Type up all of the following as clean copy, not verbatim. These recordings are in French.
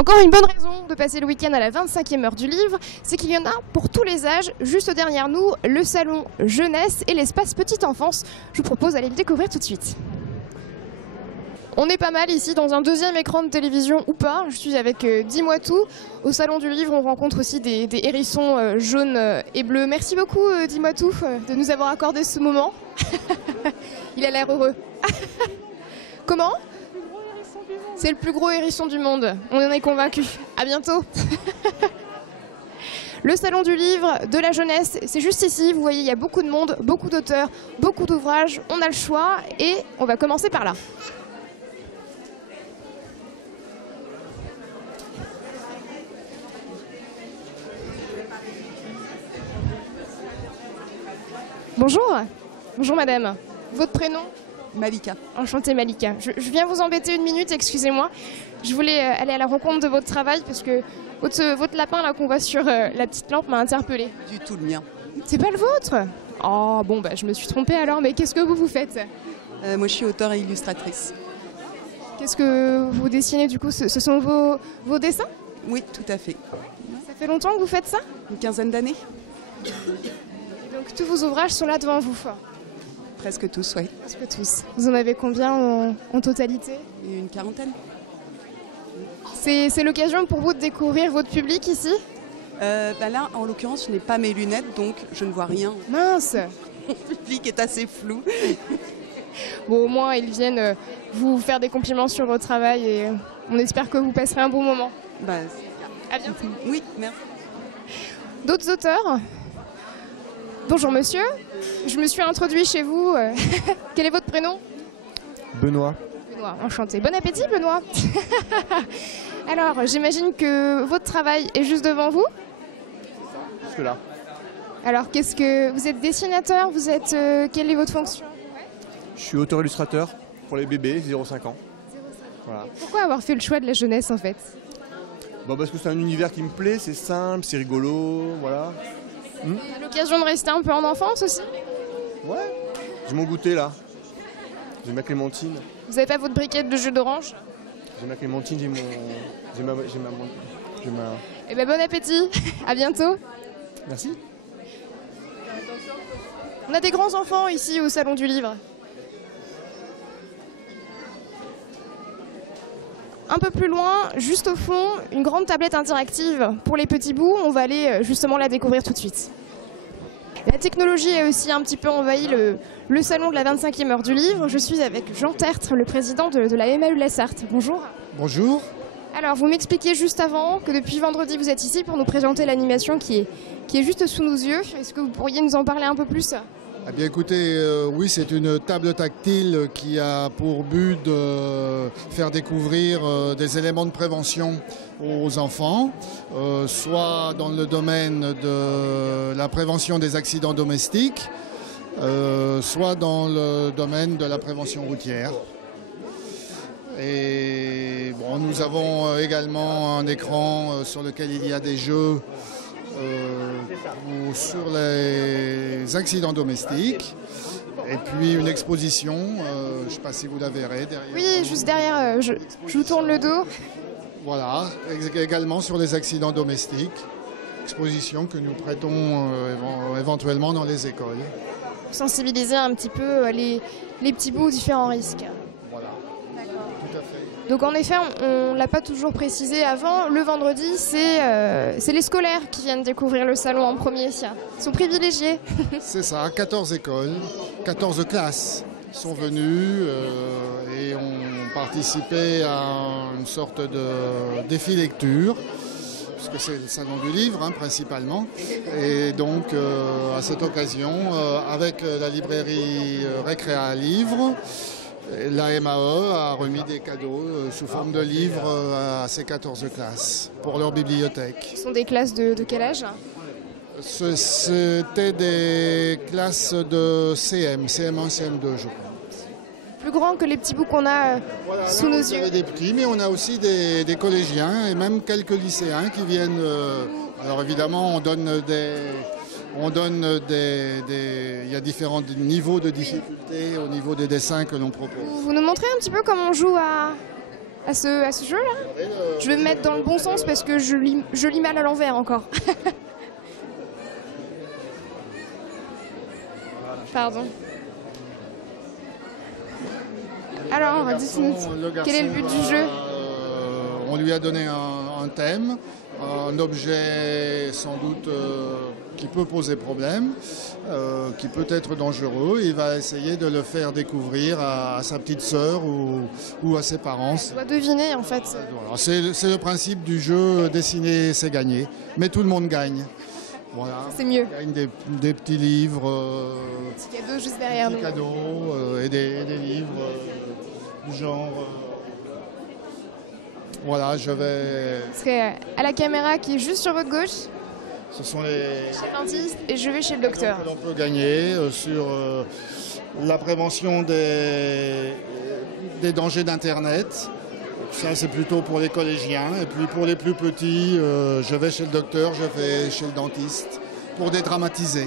Encore une bonne raison de passer le week-end à la 25e heure du livre, c'est qu'il y en a pour tous les âges. Juste derrière nous, le salon jeunesse et l'espace petite enfance. Je vous propose d'aller le découvrir tout de suite. On est pas mal ici dans un deuxième écran de télévision ou pas. Je suis avec Dis-moi tout. Au salon du livre, on rencontre aussi des hérissons jaunes et bleus. Merci beaucoup Dis-moi tout de nous avoir accordé ce moment. Il a l'air heureux. Comment ? C'est le plus gros hérisson du monde, on en est convaincus. À bientôt. Le salon du livre, de la jeunesse, c'est juste ici. Vous voyez, il y a beaucoup de monde, beaucoup d'auteurs, beaucoup d'ouvrages. On a le choix et on va commencer par là. Bonjour. Bonjour madame. Votre prénom ? Malika. Enchantée Malika. Je viens vous embêter une minute, excusez-moi. Je voulais aller à la rencontre de votre travail parce que votre lapin là qu'on voit sur la petite lampe m'a interpellée. Du tout le mien. C'est pas le vôtre ? Oh bon bah je me suis trompée alors, mais qu'est-ce que vous faites ? Moi je suis auteure et illustratrice. Qu'est-ce que vous dessinez du coup ? Ce sont vos dessins ? Oui, tout à fait. Ça fait longtemps que vous faites ça ? Une quinzaine d'années. Donc tous vos ouvrages sont là devant vous ? Presque tous, oui. Presque tous. Vous en avez combien en totalité ? Une quarantaine. C'est l'occasion pour vous de découvrir votre public ici ? Là, en l'occurrence, je n'ai pas mes lunettes, donc je ne vois rien. Mince ! Mon public est assez flou. Bon, au moins, ils viennent vous faire des compliments sur votre travail et on espère que vous passerez un bon moment. À bientôt. Oui, merci. D'autres auteurs ? Bonjour monsieur, je me suis introduit chez vous. Quel est votre prénom ? Benoît. Benoît, enchanté. Bon appétit Benoît. Alors, j'imagine que votre travail est juste devant vous ? Juste là. Alors, qu'est-ce que vous êtes dessinateur ? Vous êtes quelle est votre fonction ? Je suis auteur-illustrateur pour les bébés 0-5 ans. Voilà. Pourquoi avoir fait le choix de la jeunesse en fait ? Parce que c'est un univers qui me plaît, c'est simple, c'est rigolo, voilà. L'occasion de rester un peu en enfance aussi ? Ouais. J'ai mon goûter là. J'ai ma clémentine. Vous avez pas votre briquette de jus d'orange ? J'ai ma clémentine, j'ai ma... Eh ben bon appétit. À bientôt. Merci. On a des grands enfants ici au salon du livre. Un peu plus loin, juste au fond, une grande tablette interactive pour les petits bouts. On va aller justement la découvrir tout de suite. La technologie a aussi un petit peu envahi le salon de la 25e heure du livre. Je suis avec Jean Tertre, le président de la MAU de la Sarthe. Bonjour. Bonjour. Alors, vous m'expliquiez juste avant que depuis vendredi, vous êtes ici pour nous présenter l'animation qui est juste sous nos yeux. Est-ce que vous pourriez nous en parler un peu plus ? Eh bien écoutez, oui, c'est une table tactile qui a pour but de faire découvrir des éléments de prévention aux enfants, soit dans le domaine de la prévention des accidents domestiques, soit dans le domaine de la prévention routière. Et bon, nous avons également un écran sur lequel il y a des jeux sur les accidents domestiques et puis une exposition, je ne sais pas si vous la verrez derrière. Oui, juste derrière, je vous tourne le dos. Voilà, également sur les accidents domestiques, exposition que nous prêtons éventuellement dans les écoles. Sensibiliser un petit peu les petits bouts aux différents risques. Voilà, tout à fait. Donc en effet, on ne l'a pas toujours précisé avant, le vendredi, c'est les scolaires qui viennent découvrir le salon en premier. Ils sont privilégiés. C'est ça, 14 écoles, 14 classes sont venues et ont participé à une sorte de défi lecture, puisque c'est le salon du livre principalement. Et donc à cette occasion, avec la librairie Récréa Livre, la MAE a remis des cadeaux sous forme de livres à ces 14 classes pour leur bibliothèque. Ce sont des classes de quel âge ? C'était des classes de CM1, CM2 je crois. Plus grands que les petits bouts qu'on a sous nos yeux. Des petits, mais on a aussi des collégiens et même quelques lycéens qui viennent. Alors évidemment, il y a différents niveaux de difficulté au niveau des dessins que l'on propose. Vous nous montrez un petit peu comment on joue à ce jeu-là. Je vais me mettre dans le bon sens parce que je lis mal à l'envers encore. Pardon. Alors, dites-nous, quel est le but du jeu? On lui a donné un thème, un objet sans doute qui peut poser problème, qui peut être dangereux. Il va essayer de le faire découvrir à sa petite sœur ou à ses parents. On doit deviner en fait. Voilà, c'est le principe du jeu, dessiner c'est gagner, mais tout le monde gagne. Voilà. C'est mieux. Il gagne des petits livres, Petit cadeau juste derrière des nous. cadeaux et des livres du genre. Voilà, je vais. Vous serez à la caméra qui est juste sur votre gauche, Ce sont les chez le dentiste, et je vais chez le docteur. que l'on peut gagner sur la prévention des dangers d'Internet. Ça, c'est plutôt pour les collégiens. Et puis pour les plus petits, je vais chez le docteur, je vais chez le dentiste pour dédramatiser.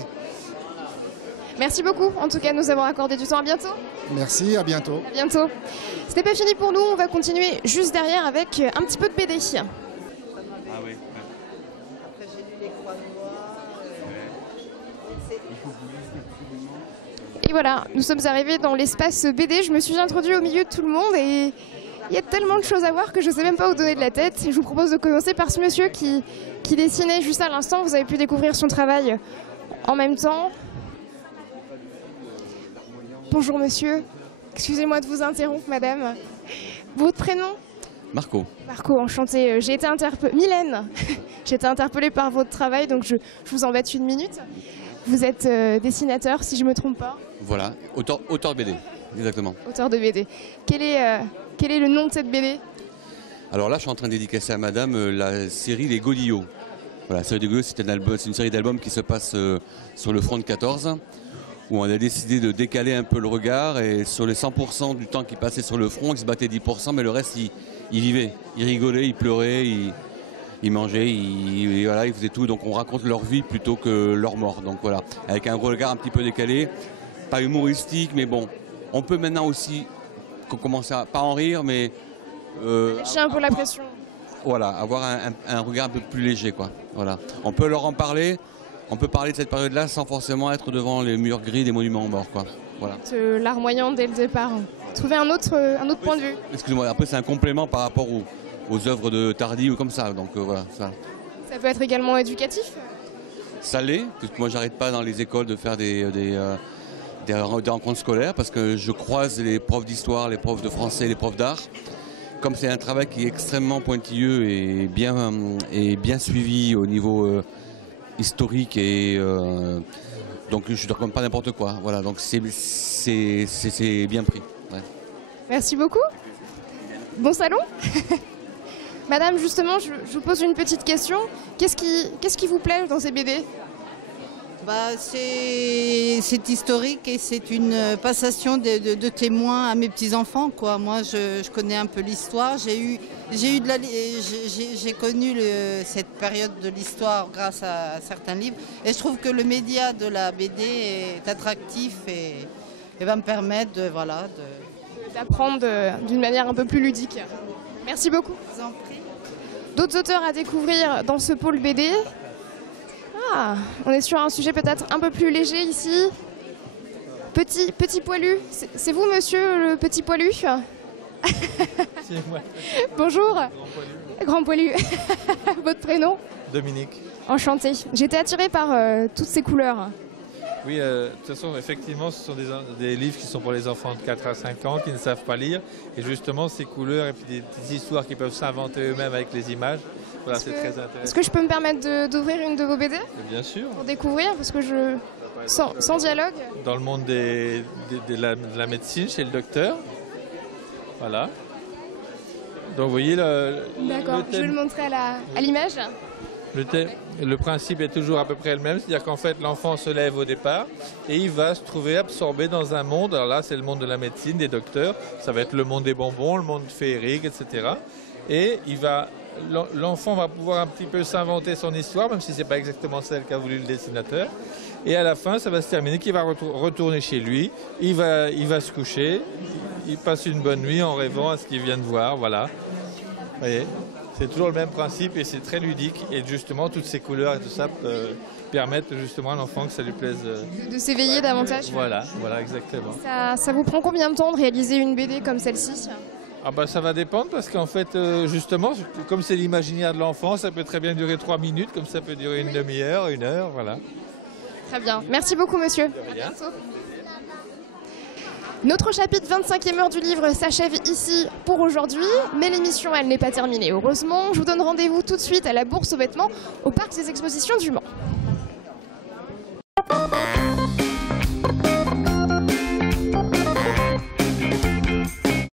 Merci beaucoup, en tout cas, de nous avoir accordé du temps. À bientôt. Merci, à bientôt. À bientôt. C'était pas fini pour nous, on va continuer juste derrière avec un petit peu de BD. Ah oui. Après, j'ai lu les croix noires. Et voilà, nous sommes arrivés dans l'espace BD. Je me suis introduite au milieu de tout le monde et il y a tellement de choses à voir que je ne sais même pas où donner de la tête. Je vous propose de commencer par ce monsieur qui dessinait juste à l'instant. Vous avez pu découvrir son travail en même temps. Bonjour monsieur, excusez-moi de vous interrompre madame. Votre prénom? Marco. Marco, enchanté. J'ai été interpellée. Mylène, j'ai été interpellée par votre travail, donc je vous embête une minute. Vous êtes dessinateur, si je ne me trompe pas. Voilà, auteur de BD, exactement. Auteur de BD. Quel est le nom de cette BD? Alors là, je suis en train de dédicacer à madame la série Les Godillots. Voilà, la série des Godillots, c'est une série d'albums qui se passe sur le front de 14, où on a décidé de décaler un peu le regard, et sur les 100% du temps qu'il passait sur le front, il se battait 10%, mais le reste, il vivait. Il rigolait, il pleurait, il mangeait, il faisait tout. Donc on raconte leur vie plutôt que leur mort. Donc voilà, avec un regard un petit peu décalé, pas humoristique, mais bon. On peut maintenant aussi commencer à, pas en rire, mais J'ai un peu la pression. voilà, avoir un regard un peu plus léger, quoi. Voilà. On peut leur en parler, on peut parler de cette période-là sans forcément être devant les murs gris des monuments aux morts, quoi. Voilà. Larmoyant dès le départ. Trouver un autre point de vue. Excusez-moi, après c'est un complément par rapport aux œuvres de Tardy ou comme ça, donc voilà, ça. Ça peut être également éducatif. Ça l'est, parce que moi j'arrête pas dans les écoles de faire des rencontres scolaires, parce que je croise les profs d'histoire, les profs de français, les profs d'art. Comme c'est un travail qui est extrêmement pointilleux et bien suivi au niveau historique, et donc je ne raconte pas n'importe quoi. Voilà, donc c'est bien pris. Ouais. Merci beaucoup. Bon salon. Madame, justement, je vous pose une petite question. Qu'est-ce qui vous plaît dans ces BD? C'est historique et c'est une passation de témoins à mes petits-enfants, quoi. Moi, je connais un peu l'histoire. J'ai connu cette période de l'histoire grâce à certains livres. Et je trouve que le média de la BD est attractif et va me permettre d'apprendre d'une manière un peu plus ludique. Merci beaucoup. Je vous en prie. D'autres auteurs à découvrir dans ce pôle BD. Ah, on est sur un sujet peut-être un peu plus léger ici. Petit poilu. C'est vous, monsieur le petit poilu? C'est moi. Bonjour. Grand poilu. Votre prénom? Dominique. Enchanté. J'étais attirée par toutes ces couleurs. Oui, de toute façon, effectivement, ce sont des livres qui sont pour les enfants de 4 à 5 ans qui ne savent pas lire. Et justement, ces couleurs et puis des petites histoires qu'ils peuvent s'inventer eux-mêmes avec les images, voilà, c'est très intéressant. Est-ce que je peux me permettre d'ouvrir une de vos BD? Bien sûr. Pour découvrir, parce que sans dialogue. Dans le monde de la médecine, chez le docteur. Voilà. Donc, vous voyez D'accord, je vais le montrer à l'image. Le principe est toujours à peu près le même, c'est-à-dire qu'en fait l'enfant se lève au départ et il va se trouver absorbé dans un monde. Alors là c'est le monde de la médecine, des docteurs, ça va être le monde des bonbons, le monde féerique, etc. Et l'enfant va pouvoir un petit peu s'inventer son histoire, même si c'est pas exactement celle qu'a voulu le dessinateur. Et à la fin ça va se terminer qu'il va retourner chez lui, il va se coucher, ils passent une bonne nuit en rêvant à ce qu'ils viennent voir, voilà. Vous voyez, c'est toujours le même principe et c'est très ludique. Et justement, toutes ces couleurs et tout ça permettent justement à l'enfant que ça lui plaise. De s'éveiller davantage. Voilà, exactement. Ça vous prend combien de temps de réaliser une BD comme celle-ci? Ah bah ça va dépendre parce qu'en fait, justement, comme c'est l'imaginaire de l'enfant, ça peut très bien durer 3 minutes, comme ça peut durer une demi-heure, 1 heure, voilà. Très bien. Merci beaucoup, monsieur. À bientôt. Notre chapitre 25e heure du livre s'achève ici pour aujourd'hui, mais l'émission, elle n'est pas terminée, heureusement. Je vous donne rendez-vous tout de suite à la Bourse aux vêtements, au Parc des Expositions du Mans.